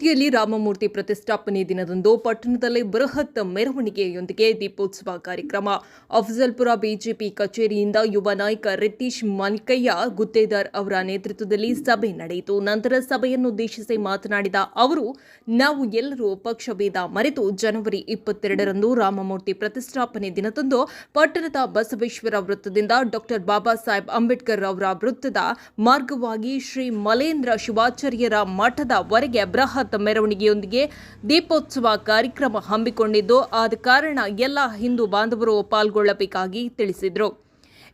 ಯಲ್ಲಿ ರಾಮಮೂರ್ತಿ ಪ್ರತಿಷ್ಠಾಪನೆ ದಿನದಂದು ಪಟ್ಟಣದಲ್ಲಿ ಬೃಹತ್ ಮೆರವಣಿಗೆಯೊಂದಿಗೆ ದೀಪೋತ್ಸವ ಕಾರ್ಯಕ್ರಮ. ಅಫಜಲ್ಪುರ ಬಿಜೆಪಿ ಕಚೇರಿಯಿಂದ ಯುವ ನಾಯಕ ರಿತೀಶ್ ಮಲ್ಕಯ್ಯ ಗುತ್ತೇದಾರ್ ಅವರ ನೇತೃತ್ವದಲ್ಲಿ ಸಭೆ ನಡೆಯಿತು. ನಂತರ ಸಭೆಯನ್ನುದ್ದೇಶಿಸಿ ಮಾತನಾಡಿದ ಅವರು, ನಾವು ಎಲ್ಲರೂ ಪಕ್ಷಭೇದ ಮರೆತು ಜನವರಿ ಇಪ್ಪತ್ತೆರಡರಂದು ರಾಮಮೂರ್ತಿ ಪ್ರತಿಷ್ಠಾಪನೆ ದಿನದಂದು ಪಟ್ಟಣದ ಬಸವೇಶ್ವರ ವೃತ್ತದಿಂದ ಡಾಕ್ಟರ್ ಬಾಬಾ ಸಾಹೇಬ್ ಅಂಬೇಡ್ಕರ್ ಅವರ ವೃತ್ತದ ಮಾರ್ಗವಾಗಿ ಶ್ರೀ ಮಲೇಂದ್ರ ಶಿವಾಚಾರ್ಯರ ಮಠದವರೆಗೆ ಬೃಹತ್ ಮೆರವಣಿಗೆಯೊಂದಿಗೆ ದೀಪೋತ್ಸವ ಕಾರ್ಯಕ್ರಮ ಹಮ್ಮಿಕೊಂಡಿದ್ದು, ಆದ ಕಾರಣ ಎಲ್ಲ ಹಿಂದೂ ಬಾಂಧವರು ಪಾಲ್ಗೊಳ್ಳಬೇಕಾಗಿ ತಿಳಿಸಿದರು.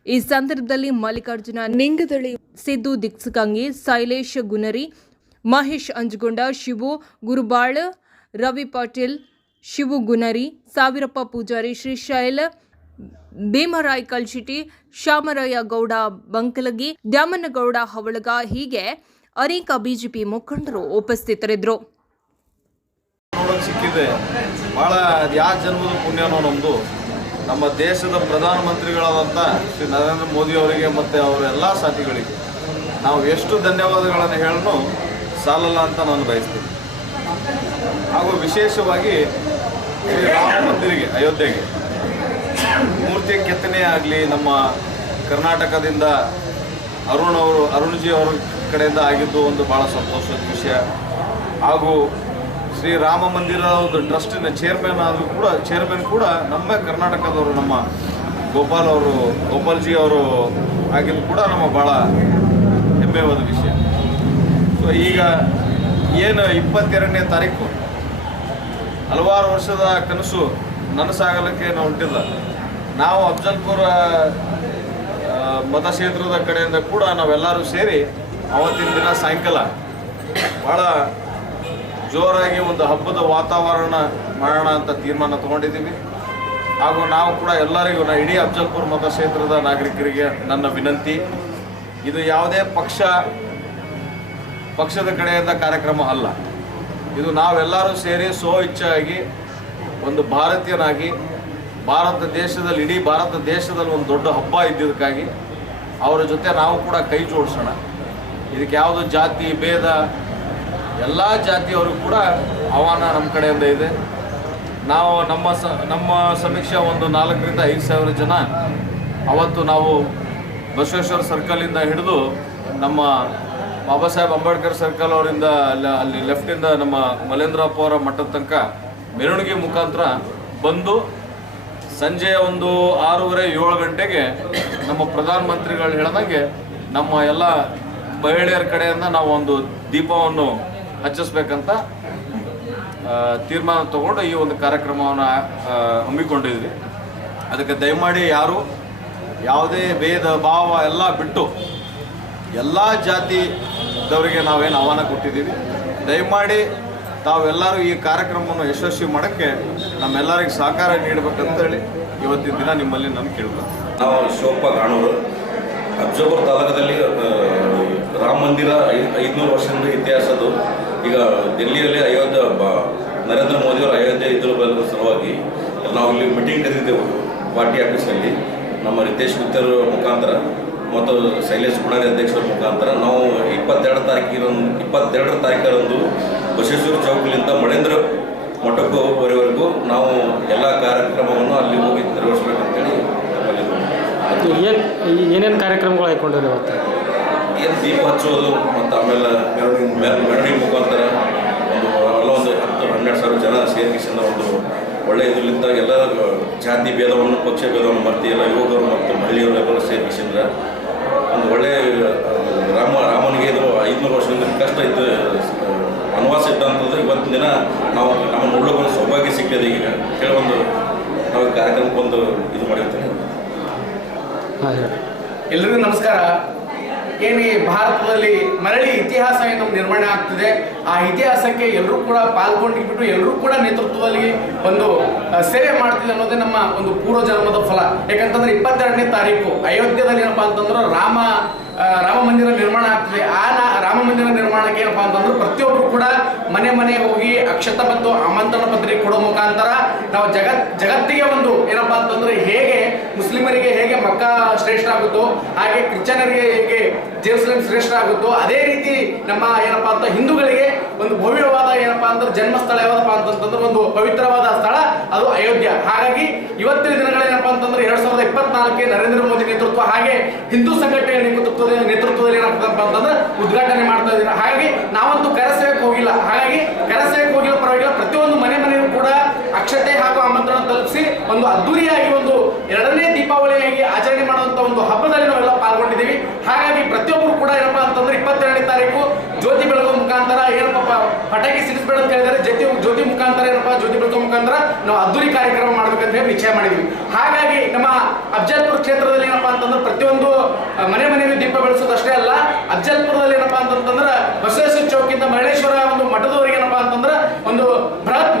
ಈ ಸಂದರ್ಭದಲ್ಲಿ ಮಲ್ಲಿಕಾರ್ಜುನ ನಿಂಗದಳಿ ಸಿದ್ದು ದಿಕ್ಸಗಂಗಿ ಶೈಲೇಶ್ ಗುನರಿ, ಮಹೇಶ್ ಅಂಜಗೊಂಡ, ಶಿವು ಗುರುಬಾಳ್, ರವಿ ಪಾಟೀಲ್, ಶಿವು ಗುನರಿ, ಸಾವಿರಪ್ಪ ಪೂಜಾರಿ ಶ್ರೀಶೈಲ ಭೀಮರಾಯ್ ಕಲ್ಶಿಟಿ ಶ್ಯಾಮರಾಯ ಗೌಡ ಬಂಕಲಗಿ, ದ್ಯಾಮನಗೌಡ ಹವಳಗ ಹೀಗೆ ಅನೇಕ ಬಿಜೆಪಿ ಮುಖಂಡರು ಉಪಸ್ಥಿತರಿದ್ದರು. ಸಿಕ್ಕಿದೆ. ಭಾಳ ಯಾವ ಜನ್ಮದ ಪುಣ್ಯನೋ ನಮ್ಮದು ನಮ್ಮ ದೇಶದ ಪ್ರಧಾನಮಂತ್ರಿಗಳಾದಂಥ ಶ್ರೀ ನರೇಂದ್ರ ಮೋದಿ ಅವರಿಗೆ ಮತ್ತು ಅವರ ಎಲ್ಲ ಸಾಥಿಗಳಿಗೆ ನಾವು ಎಷ್ಟು ಧನ್ಯವಾದಗಳನ್ನು ಹೇಳೋ ಸಾಲಲ್ಲ ಅಂತ ನಾನು ಬಯಸ್ತೀನಿ. ಹಾಗೂ ವಿಶೇಷವಾಗಿ ಶ್ರೀ ರಾಮ ಮಂದಿರಿಗೆ, ಅಯೋಧ್ಯೆಗೆ. ಮೂರ್ತಿ ಕೆತ್ತನೆ ಆಗಲಿ ನಮ್ಮ ಕರ್ನಾಟಕದಿಂದ ಅರುಣ್ ಅವರು, ಅರುಣ್ಜಿ ಅವರ ಕಡೆಯಿಂದ ಆಗಿದ್ದು ಒಂದು ಭಾಳ ಸಂತೋಷದ ವಿಷಯ. ಹಾಗೂ ಶ್ರೀ ರಾಮ ಮಂದಿರ ಒಂದು ಟ್ರಸ್ಟಿನ ಚೇರ್ಮನ್ ಆದರೂ ಕೂಡ ಚೇರ್ಮನ್ ಕೂಡ ನಮ್ಮ ಕರ್ನಾಟಕದವರು, ನಮ್ಮ ಗೋಪಾಲ್ ಅವರು, ಗೋಪಾಲ್ಜಿ ಅವರು ಆಗಿದ್ದು ಕೂಡ ನಮ್ಮ ಭಾಳ ಹೆಮ್ಮೆವಾದ ವಿಷಯ. ಸೊ ಈಗ ಏನು ಇಪ್ಪತ್ತೆರಡನೇ ತಾರೀಕು? ಹಲವಾರು ವರ್ಷದ ಕನಸು ನನಸಾಗಲಿಕ್ಕೆ ನಾವು ಹೊಂಟಿಲ್ಲ ನಾವು ಅಫ್ಜಲ್ಪುರ ಮತಕ್ಷೇತ್ರದ ಕಡೆಯಿಂದ ಕೂಡ ನಾವೆಲ್ಲರೂ ಸೇರಿ ಅವತ್ತಿನ ದಿನ ಸಾಯಂಕಾಲ ಭಾಳ ಜೋರಾಗಿ ಒಂದು ಹಬ್ಬದ ವಾತಾವರಣ ಮಾಡೋಣ ಅಂತ ತೀರ್ಮಾನ ತಗೊಂಡಿದ್ದೀವಿ. ಹಾಗೂ ನಾವು ಕೂಡ ಎಲ್ಲರಿಗೂ, ನಾ ಇಡೀ ಅಫ್ಜಲ್ಪುರ್ ಮತಕ್ಷೇತ್ರದ ನಾಗರಿಕರಿಗೆ ನನ್ನ ವಿನಂತಿ. ಇದು ಯಾವುದೇ ಪಕ್ಷ, ಪಕ್ಷದ ಕಡೆಯಿಂದ ಕಾರ್ಯಕ್ರಮ ಅಲ್ಲ. ಇದು ನಾವೆಲ್ಲರೂ ಸೇರಿ ಸೋ ಇಚ್ಛೆಯಾಗಿ ಒಂದು ಭಾರತೀಯನಾಗಿ ಭಾರತ ದೇಶದಲ್ಲಿ, ಇಡೀ ಭಾರತ ದೇಶದಲ್ಲಿ ಒಂದು ದೊಡ್ಡ ಹಬ್ಬ ಇದ್ದಿದ್ದಕ್ಕಾಗಿ ಅವರ ಜೊತೆ ನಾವು ಕೂಡ ಕೈ ಜೋಡಿಸೋಣ. ಇದಕ್ಕೆ ಯಾವುದು ಜಾತಿ, ಭೇದ, ಎಲ್ಲ ಜಾತಿಯವರು ಕೂಡ ಆಹ್ವಾನ ನಮ್ಮ ಕಡೆಯಿಂದ ಇದೆ. ನಾವು ನಮ್ಮ ಸ, ನಮ್ಮ ಸಮೀಕ್ಷೆ ಒಂದು ನಾಲ್ಕರಿಂದ ಐದು ಸಾವಿರ ಜನ ಅವತ್ತು ನಾವು ಬಸವೇಶ್ವರ ಸರ್ಕಲಿಂದ ಹಿಡಿದು ನಮ್ಮ ಬಾಬಾ ಸಾಹೇಬ್ ಅಂಬೇಡ್ಕರ್ ಸರ್ಕಲ್ ಅವರಿಂದ ಅಲ್ಲಿ ಅಲ್ಲಿ ಲೆಫ್ಟಿಂದ ನಮ್ಮ ಮಲೇಂದ್ರಪ್ಪ ಅವರ ಮಠದ ತನಕ ಮೆರವಣಿಗೆ ಮುಖಾಂತರ ಬಂದು ಸಂಜೆ ಒಂದು ಆರೂವರೆ, ಏಳು ಗಂಟೆಗೆ ನಮ್ಮ ಪ್ರಧಾನಮಂತ್ರಿಗಳು ಹೇಳ್ದಂಗೆ ನಮ್ಮ ಎಲ್ಲ ಮಹಿಳೆಯರ ಕಡೆಯಿಂದ ನಾವು ಒಂದು ದೀಪವನ್ನು ಹಚ್ಚಿಸ್ಬೇಕಂತ ತೀರ್ಮಾನ ತಗೊಂಡು ಈ ಒಂದು ಕಾರ್ಯಕ್ರಮವನ್ನು ಹಮ್ಮಿಕೊಂಡಿದ್ವಿ. ಅದಕ್ಕೆ ದಯಮಾಡಿ ಯಾರು ಯಾವುದೇ ಭೇದ ಭಾವ ಎಲ್ಲ ಬಿಟ್ಟು ಎಲ್ಲ ಜಾತಿದವರಿಗೆ ನಾವೇನು ಆಹ್ವಾನ ಕೊಟ್ಟಿದ್ದೀವಿ. ದಯಮಾಡಿ ತಾವೆಲ್ಲರೂ ಈ ಕಾರ್ಯಕ್ರಮವನ್ನು ಯಶಸ್ವಿ ಮಾಡೋಕ್ಕೆ ನಮ್ಮೆಲ್ಲರಿಗೆ ಸಹಕಾರ ನೀಡಬೇಕಂತೇಳಿ ಇವತ್ತಿನ ದಿನ ನಿಮ್ಮಲ್ಲಿ ನಾನು ಕೇಳ್ಬೋದು ನಾವು ಶಿವಪ್ಪ ಕಾಣೋರು ಅಬ್ಜೋಬರ್ ತಾಲೂಕದಲ್ಲಿ ರಾಮ ಮಂದಿರ ಐದುನೂರು ವರ್ಷದಿಂದ ಇತಿಹಾಸದ್ದು. ಈಗ ದಿಲ್ಲಿಯಲ್ಲಿ ಅಯೋಧ್ಯೆ ನರೇಂದ್ರ ಮೋದಿಯವರು ಅಯೋಧ್ಯೆ ಇದ್ರ ಬಂದ ಸಲುವಾಗಿ ನಾವು ಇಲ್ಲಿ ಮೀಟಿಂಗ್ ಕರೆದಿದ್ದೆವು ಪಾರ್ಟಿ ಆಫೀಸಲ್ಲಿ. ನಮ್ಮ ರಿತೇಶ್ ಗುತ್ತರ್ ಮುಖಾಂತರ ಮತ್ತು ಶೈಲೇಶ್ ಗುಣಾರಿ ಅಧ್ಯಕ್ಷರ ಮುಖಾಂತರ ನಾವು ಇಪ್ಪತ್ತೆರಡು ತಾರೀಕಿನ ಇಪ್ಪತ್ತೆರಡರ ತಾರೀಕರಂದು ಬಸವೇಶ್ವರ ಚೌಕಲಿಂದ ಮಳೇಂದ್ರ ಮಠಕ್ಕೆ ಹೋಗುವವರೆಗೂ ನಾವು ಎಲ್ಲ ಕಾರ್ಯಕ್ರಮವನ್ನು ಅಲ್ಲಿ ಹೋಗಿ ನೆರವೇರಿಸ್ಬೇಕಂತೇಳಿ ಏನು ಏನೇನು ಕಾರ್ಯಕ್ರಮಗಳು ಹಾಕೊಂಡಿದೆ ಇವತ್ತು? ಏನು ದೀಪ ಹಚ್ಚೋದು ಮತ್ತು ಆಮೇಲೆ ಮೆರವಣಿಗೆ ಮೆರ- ಮೆರವಣಿಗೆ ಮುಖಾಂತರ ಒಂದು ಎಲ್ಲ ಒಂದು ಹತ್ತು ಹನ್ನೆರಡು ಸಾವಿರ ಜನ ಸೇರಿಸಿದ ಒಂದು ಒಳ್ಳೆಯ ಇದರಿಂದ ಎಲ್ಲ ಜಾತಿ ಭೇದವನ್ನು ಪಕ್ಷ ಭೇದವನ್ನು ಮರ್ತಿ ಎಲ್ಲ ಯುವಕರು ಮತ್ತು ಮಹಿಳೆಯರು ಎಲ್ಲ ಸೇರಿಸಿದ್ರ ಒಂದು ಒಳ್ಳೆಯ ರಾಮ ರಾಮನಿಗೆ ಇದು ಐದುನೂರು ವರ್ಷದಿಂದ ಕಷ್ಟ ಇದ್ದು ವನವಾಸ ಇದ್ದಂಥದ್ದು ಇವತ್ತಿನ ದಿನ ನಾವು ಸಿಕ್ಕಿದೆ ಈಗ ಕೆಲವೊಂದು ನಾವು ಒಂದು ಇದು ಮಾಡಿರ್ತೇನೆ ಎಲ್ರಿಗೂ ನಮಸ್ಕಾರ. ಏನು ಈ ಭಾರತದಲ್ಲಿ ಮರಳಿ ಇತಿಹಾಸ ಏನು ನಿರ್ಮಾಣ ಆಗ್ತಿದೆ ಆ ಇತಿಹಾಸಕ್ಕೆ ಎಲ್ಲರೂ ಕೂಡ ಪಾಲ್ಗೊಂಡಿಬಿಟ್ಟು ಎಲ್ಲರೂ ಕೂಡ ನೇತೃತ್ವದಲ್ಲಿ ಒಂದು ಸೇವೆ ಮಾಡ್ತಿದೆ ಅನ್ನೋದೇ ನಮ್ಮ ಒಂದು ಪೂರ್ವ ಜನ್ಮದ ಫಲ. ಯಾಕಂತಂದ್ರೆ ಇಪ್ಪತ್ತೆರಡನೇ ತಾರೀಕು ಅಯೋಧ್ಯದಲ್ಲಿ ಏನಪ್ಪಾ ಅಂತಂದ್ರೆ ರಾಮ ರಾಮ ಮಂದಿರ ನಿರ್ಮಾಣ ಆಗ್ತಿದೆ. ಆ ನಾ- ರಾಮ ಮಂದಿರ ನಿರ್ಮಾಣಕ್ಕೆ ಏನಪ್ಪಾ ಅಂತಂದ್ರೆ ಪ್ರತಿಯೊಬ್ಬರು ಕೂಡ ಮನೆ ಮನೆ ಹೋಗಿ ಅಕ್ಷತ ಮತ್ತು ಆಮಂತ್ರಣ ಕೊಡೋ ಮುಖಾಂತರ ನಾವು ಜಗತ್, ಜಗತ್ತಿಗೆ ಒಂದು ಏನಪ್ಪಾ ಅಂತಂದ್ರೆ ಹೇಗೆ ಮುಸ್ಲಿಮರಿಗೆ ಹೇಗೆ ಮಕ್ಕ ಶ್ರೇಷ್ಠ ಆಗುತ್ತೋ, ಹಾಗೆ ಕ್ರಿಶ್ಚಿಯನರಿಗೆ ಹೇಗೆ ಜೆರುಸಲೇಮ್ ಶ್ರೇಷ್ಠ ಆಗುತ್ತೋ, ಅದೇ ರೀತಿ ನಮ್ಮ ಏನಪ್ಪಾ ಅಂತ ಹಿಂದೂಗಳಿಗೆ ಒಂದು ಭವ್ಯವಾದ ಏನಪ್ಪಾ ಅಂದ್ರೆ ಜನ್ಮಸ್ಥಳ ಯಾವ್ದಪ್ಪ ಅಂತಂದ್ರೆ ಒಂದು ಪವಿತ್ರವಾದ ಸ್ಥಳ, ಅದು ಅಯೋಧ್ಯ. ಹಾಗಾಗಿ ಇವತ್ತಿನ ದಿನಗಳೇನಪ್ಪ ಅಂತಂದ್ರೆ ಎರಡ್ ಸಾವಿರದ ಇಪ್ಪತ್ನಾಲ್ಕಕ್ಕೆ ನರೇಂದ್ರ ಮೋದಿ ನೇತೃತ್ವ ಹಾಗೆ ಹಿಂದೂ ಸಂಘಟನೆಯ ನೇತೃತ್ವದ ನೇತೃತ್ವದಲ್ಲಿ ಏನಾಗ್ತದಪ್ಪ ಅಂತಂದ್ರೆ ಉದ್ಘಾಟನೆ ಮಾಡ್ತಾ ಇದ್ದೀರಾ. ಹಾಗಾಗಿ ನಾವಂತೂ ಕರೆಸಬೇಕು ಹೋಗಿಲ್ಲ. ಹಾಗಾಗಿ ಕರೆಸಬೇಕು ಹೋಗಿಲ್ಲ, ಪರವಾಗಿಲ್ಲ ಕೂಡ ಅಕ್ಷತೆ ಹಾಗೂ ಆಮಂತ್ರಣ ತಲುಪಿಸಿ ಒಂದು ಅದ್ದೂರಿಯಾಗಿ ಒಂದು ಎರಡನೇ ದೀಪಾವಳಿಯಾಗಿ ಆಚರಣೆ ಮಾಡುವಂತ ಒಂದು ಹಬ್ಬದಲ್ಲಿ ನಾವೆಲ್ಲ ಪಾಲ್ಗೊಂಡಿದ್ದೀವಿ. ಹಾಗಾಗಿ ಪ್ರತಿಯೊಬ್ಬರು ಕೂಡ ಏನಪ್ಪಾ ಅಂತಂದ್ರೆ ಇಪ್ಪತ್ತೆರಡನೇ ತಾರೀಕು ಜ್ಯೋತಿ ಬೆಳಗುವ ಮುಖಾಂತರ ಏನಪ್ಪ ಪಟಾಕಿ ಸಿಡಿಸ್ಬೇಡ ಅಂತ ಹೇಳಿದರೆ ಜ್ಯೋತಿ ಜ್ಯೋತಿ ಮುಖಾಂತರ ಏನಪ್ಪ, ಜ್ಯೋತಿ ಬೆಳಗುವ ಮುಖಾಂತರ ನಾವು ಅದ್ದೂರಿ ಕಾರ್ಯಕ್ರಮ ಮಾಡ್ಬೇಕಂತ ಹೇಳಿ ನಿಶ್ಚಯ ಮಾಡಿದ್ವಿ ಹಾಗಾಗಿ ನಮ್ಮ ಅಫ್ಜಲ್ಪುರ ಕ್ಷೇತ್ರದಲ್ಲಿ ಏನಪ್ಪಾ ಅಂತಂದ್ರೆ ಪ್ರತಿಯೊಂದು ಮನೆ ಮನೆಗೂ ದೀಪ ಬೆಳೆಸೋದು ಅಷ್ಟೇ ಅಲ್ಲ, ಅಫ್ಜಲ್ಪುರದಲ್ಲಿ ಏನಪ್ಪಾ ಅಂತಂದ್ರೆ ಬಸವೇಶ್ವರ ಚೌಕಿಂದ ಮರಳೇಶ್ವರ ಒಂದು ಮಠದವರೆಗೆ ಏನಪ್ಪಾ ಅಂತಂದ್ರೆ ಒಂದು ಬೃಹತ್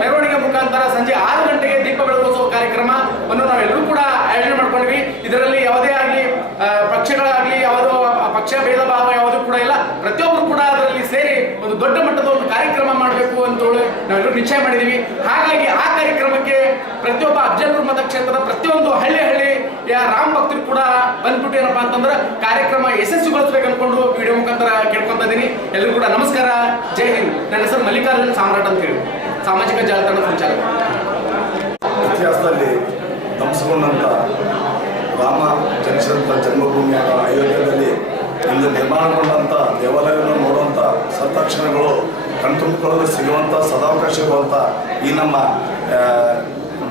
ಸಂಜೆ ಆರು ಗಂಟೆಗೆ ದೀಪ ಬೆಳಗಿಸುವ ಕಾರ್ಯಕ್ರಮವನ್ನು ನಾವೆಲ್ಲರೂ ಕೂಡ ಆಯೋಜನೆ ಮಾಡ್ಕೊಂಡ್ವಿ. ಇದರಲ್ಲಿ ಯಾವುದೇ ಆಗಲಿ ಪಕ್ಷಗಳಾಗಲಿ, ಯಾವುದೋ ಪಕ್ಷ ಭೇದ ಭಾವ ಯಾವುದೂ ಕೂಡ ಇಲ್ಲ. ಪ್ರತಿಯೊಬ್ಬರು ಕೂಡ ಅದರಲ್ಲಿ ಸೇರಿ ಒಂದು ದೊಡ್ಡ ಮಟ್ಟದ ಒಂದು ಕಾರ್ಯಕ್ರಮ ಮಾಡಬೇಕು ಅಂತ ಹೇಳಿ ನಾವೆಲ್ಲರೂ ನಿಶ್ಚಯ ಮಾಡಿದೀವಿ. ಹಾಗಾಗಿ ಆ ಕಾರ್ಯಕ್ರಮಕ್ಕೆ ಪ್ರತಿಯೊಬ್ಬ ಅಫ್ಜಲ್ಪುರ ಮತಕ್ಷೇತ್ರದ ಪ್ರತಿಯೊಂದು ಹಳ್ಳಿ ಹಳ್ಳಿ ರಾಮ ಭಕ್ತರು ಕೂಡ ಬಂದ್ಬಿಟ್ಟು ಏನಪ್ಪಾ ಅಂತಂದ್ರೆ ಕಾರ್ಯಕ್ರಮ ಯಶಸ್ವಿ ಯಶಸ್ವಿಗೊಳಿಸ್ಬೇಕು ಅನ್ಕೊಂಡು ವಿಡಿಯೋ ಮುಖಾಂತರ ಕೇಳ್ಕೊಂತ ಇದೀನಿ ಎಲ್ಲರೂ ಕೂಡ ನಮಸ್ಕಾರ. ಜೈ ಹಿಂದ್. ನನ್ನ ಹೆಸರು ಮಲ್ಲಿಕಾರ್ಜುನ್ ಸಾಮ್ರಾಟ್ ಅಂತ ಹೇಳಿ. ಸಾಮಾಜಿಕ ಜಾಲತಾಣ ಸಂಚಾಲಕ. ಇತಿಹಾಸದಲ್ಲಿ ಧ್ವಂಸಗೊಂಡಂಥ ರಾಮ ಜನಿಸಿದಂಥ ಜನ್ಮಭೂಮಿಯಾದ ಅಯೋಧ್ಯದಲ್ಲಿ ಇಂದು ನಿರ್ಮಾಣಗೊಂಡಂಥ ದೇವಾಲಯವನ್ನು ನೋಡುವಂಥ ಸತ್ತಕ್ಷಣಗಳು ಕಣ್ತುಂಬಿಕೊಳ್ಳಲು ಸಿಗುವಂಥ ಸದಾವಕಾಶ ಇರುವಂಥ ಈ ನಮ್ಮ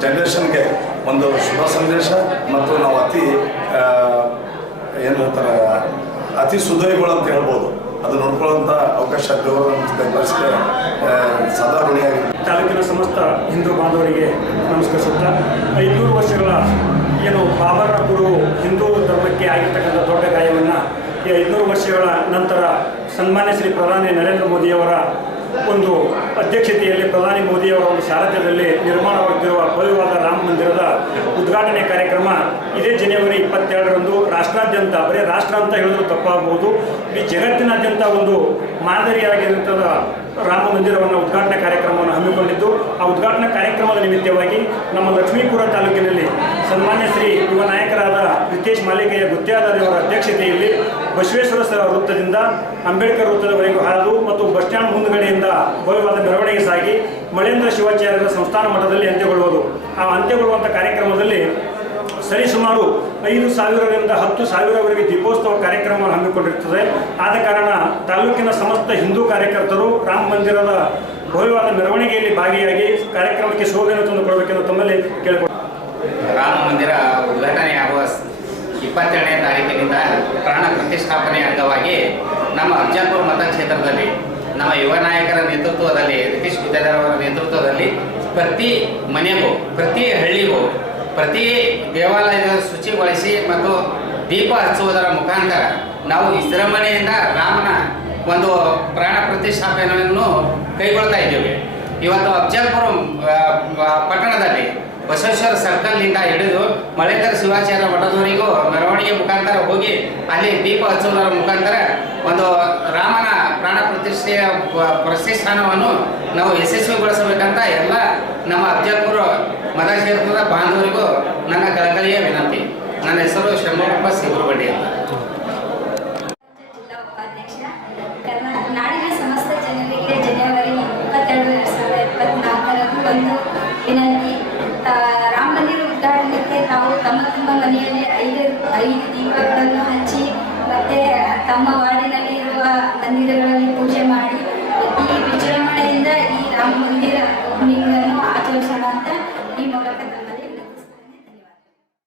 ಜನ್ರೇಷನ್ಗೆ ಒಂದು ಶುಭ ಸಂದೇಶ ಮತ್ತು ನಾವು ಅತಿ ಏನು ಹೇಳ್ತಾರೆ, ಅತಿ ಸುದೈಗಳು ಅಂತ ಹೇಳ್ಬೋದು. ಅದು ನೋಡ್ಕೊಳ್ಳುವಂಥ ಅವಕಾಶ ಗೌರವಿಸಿದೆ ಸದಾ ಋಣಿಯಾಗಿದೆ ತಾಲೂಕಿನ ಸಮಸ್ತ ಹಿಂದೂ ಬಾಂಧವರಿಗೆ ನಮಸ್ಕರಿಸುತ್ತಾ ಐನೂರು ವರ್ಷಗಳ ಏನು ಬಾಬರ ಗುರು ಹಿಂದೂ ಧರ್ಮಕ್ಕೆ ಆಗಿರ್ತಕ್ಕಂಥ ದೊಡ್ಡ ಗಾಯವನ್ನು ಈ ಐನೂರು ವರ್ಷಗಳ ನಂತರ ಸನ್ಮಾನ್ಯ ಶ್ರೀ ಪ್ರಧಾನಿ ನರೇಂದ್ರ ಮೋದಿಯವರ ಒಂದು ಅಧ್ಯಕ್ಷತೆಯಲ್ಲಿ ಪ್ರಧಾನಿ ಮೋದಿಯವರ ಒಂದು ಸಾರಥ್ಯದಲ್ಲಿ ನಿರ್ಮಾಣವಾಗುತ್ತಿರುವ ಭವ್ಯವಾದ ರಾಮ ಮಂದಿರದ ಉದ್ಘಾಟನೆ ಕಾರ್ಯಕ್ರಮ ಇದೇ ಜನವರಿ ಇಪ್ಪತ್ತೆರಡರಂದು ರಾಷ್ಟ್ರಾದ್ಯಂತ, ಬರೀ ರಾಷ್ಟ್ರ ಅಂತ ಹೇಳಿದ್ರು ತಪ್ಪಾಗಬಹುದು ಈ ಜಗತ್ತಿನಾದ್ಯಂತ ಒಂದು ಮಾದರಿಯಾಗಿರುವಂಥದ ರಾಮ ಮಂದಿರವನ್ನು ಉದ್ಘಾಟನಾ ಕಾರ್ಯಕ್ರಮವನ್ನು ಹಮ್ಮಿಕೊಂಡಿದ್ದು, ಆ ಉದ್ಘಾಟನಾ ಕಾರ್ಯಕ್ರಮದ ನಿಮಿತ್ತವಾಗಿ ನಮ್ಮ ಲಕ್ಷ್ಮೀಪುರ ತಾಲೂಕಿನಲ್ಲಿ ಸನ್ಮಾನ್ಯ ಶ್ರೀ ಯುವ ನಾಯಕರಾದ ರಿತೇಶ್ ಮಾಲಿಕೆಯ ಗುತ್ತಿಯಾದವರ ಅಧ್ಯಕ್ಷತೆಯಲ್ಲಿ ಬಸವೇಶ್ವರ ಸರ ವೃತ್ತದಿಂದ ಅಂಬೇಡ್ಕರ್ ವೃತ್ತದವರೆಗೂ ಹಾದು ಮತ್ತು ಬಸ್ ಸ್ಟ್ಯಾಂಡ್ ಮುಂದುಗಡೆಯಿಂದ ಭವ್ಯವಾದ ಮೆರವಣಿಗೆ ಸಾಗಿ ಮಳೇಂದ್ರ ಶಿವಾಚಾರ್ಯರ ಸಂಸ್ಥಾನ ಮಠದಲ್ಲಿ ಅಂತ್ಯಗೊಳ್ಳುವುದು. ಆ ಅಂತ್ಯಗೊಳ್ಳುವಂಥ ಕಾರ್ಯಕ್ರಮದಲ್ಲಿ ಸರಿಸುಮಾರು ಐದು ಸಾವಿರದಿಂದ ಹತ್ತು ಸಾವಿರವರೆಗೆ ದೀಪೋತ್ಸವ ಕಾರ್ಯಕ್ರಮವನ್ನು ಹಮ್ಮಿಕೊಂಡಿರುತ್ತದೆ ಆದ ಕಾರಣ ತಾಲೂಕಿನ ಸಮಸ್ತ ಹಿಂದೂ ಕಾರ್ಯಕರ್ತರು ರಾಮ ಮಂದಿರದ ಭವ್ಯವಾದ ಮೆರವಣಿಗೆಯಲ್ಲಿ ಭಾಗಿಯಾಗಿ ಕಾರ್ಯಕ್ರಮಕ್ಕೆ ಶೋಭೆಯನ್ನು ತಂದುಕೊಡಬೇಕೆಂದು ತಮ್ಮಲ್ಲಿ ಕೇಳಿಕೊಂಡು ರಾಮ ಮಂದಿರ ಉದ್ಘಾಟನೆಯಾಗುವ ಇಪ್ಪತ್ತೆರಡನೇ ತಾರೀಕಿನಿಂದ ಪ್ರಾಣ ಪ್ರತಿಷ್ಠಾಪನೆ ಅಂಗವಾಗಿ ನಮ್ಮ ಅಜ್ಜಾಪುರ ಮತಕ್ಷೇತ್ರದಲ್ಲಿ, ನಮ್ಮ ಯುವ ನಾಯಕರ ನೇತೃತ್ವದಲ್ಲಿ ರಿತೀಶ್ ಅವರ ನೇತೃತ್ವದಲ್ಲಿ ಪ್ರತಿ ಮನೆಗೂ, ಪ್ರತಿ ಹಳ್ಳಿಗೂ, ಪ್ರತಿ ದೇವಾಲಯದ ಶುಚಿಗೊಳಿಸಿ ಮತ್ತು ದೀಪ ಹಚ್ಚುವುದರ ಮುಖಾಂತರ ನಾವು ವಿಜೃಂಭಣೆಯಿಂದ ರಾಮನ ಒಂದು ಪ್ರಾಣ ಪ್ರತಿಷ್ಠಾಪನೆಯನ್ನು ಕೈಗೊಳ್ತಾ ಇದ್ದೇವೆ. ಇವತ್ತು ಅಫ್ಜಲ್ಪುರ ಪಟ್ಟಣದಲ್ಲಿ ಬಸವೇಶ್ವರ ಸರ್ಕಲ್ನಿಂದ ಹಿಡಿದು ಮಳೆಕರ ಶಿವಾಚಾರ್ಯ ಮಠದವರಿಗೂ ಮೆರವಣಿಗೆ ಮುಖಾಂತರ ಹೋಗಿ ಅಲ್ಲಿ ದೀಪ ಹಚ್ಚುವುದರ ಮುಖಾಂತರ ಒಂದು ರಾಮನ ಪ್ರಾಣ ಪ್ರತಿಷ್ಠೆಯ ಪ್ರತಿಷ್ಠಾನವನ್ನು ನಾವು ಯಶಸ್ವಿಗೊಳಿಸಬೇಕಂತ ಎಲ್ಲ ನಮ್ಮ ಅಫ್ಜಲ್ಪುರ ಮತಕ್ಷೇತ್ರದ ಬಾಂಧವರಿಗೂ ನನ್ನ ಕಳಕಳಿಯ ವಿನಂತಿ. ನನ್ನ ಹೆಸರು ಶಂಭಪ್ಪ ಸಿಗುರುಬಡ್ಡಿ ಅಂತ. ತಮ್ಮ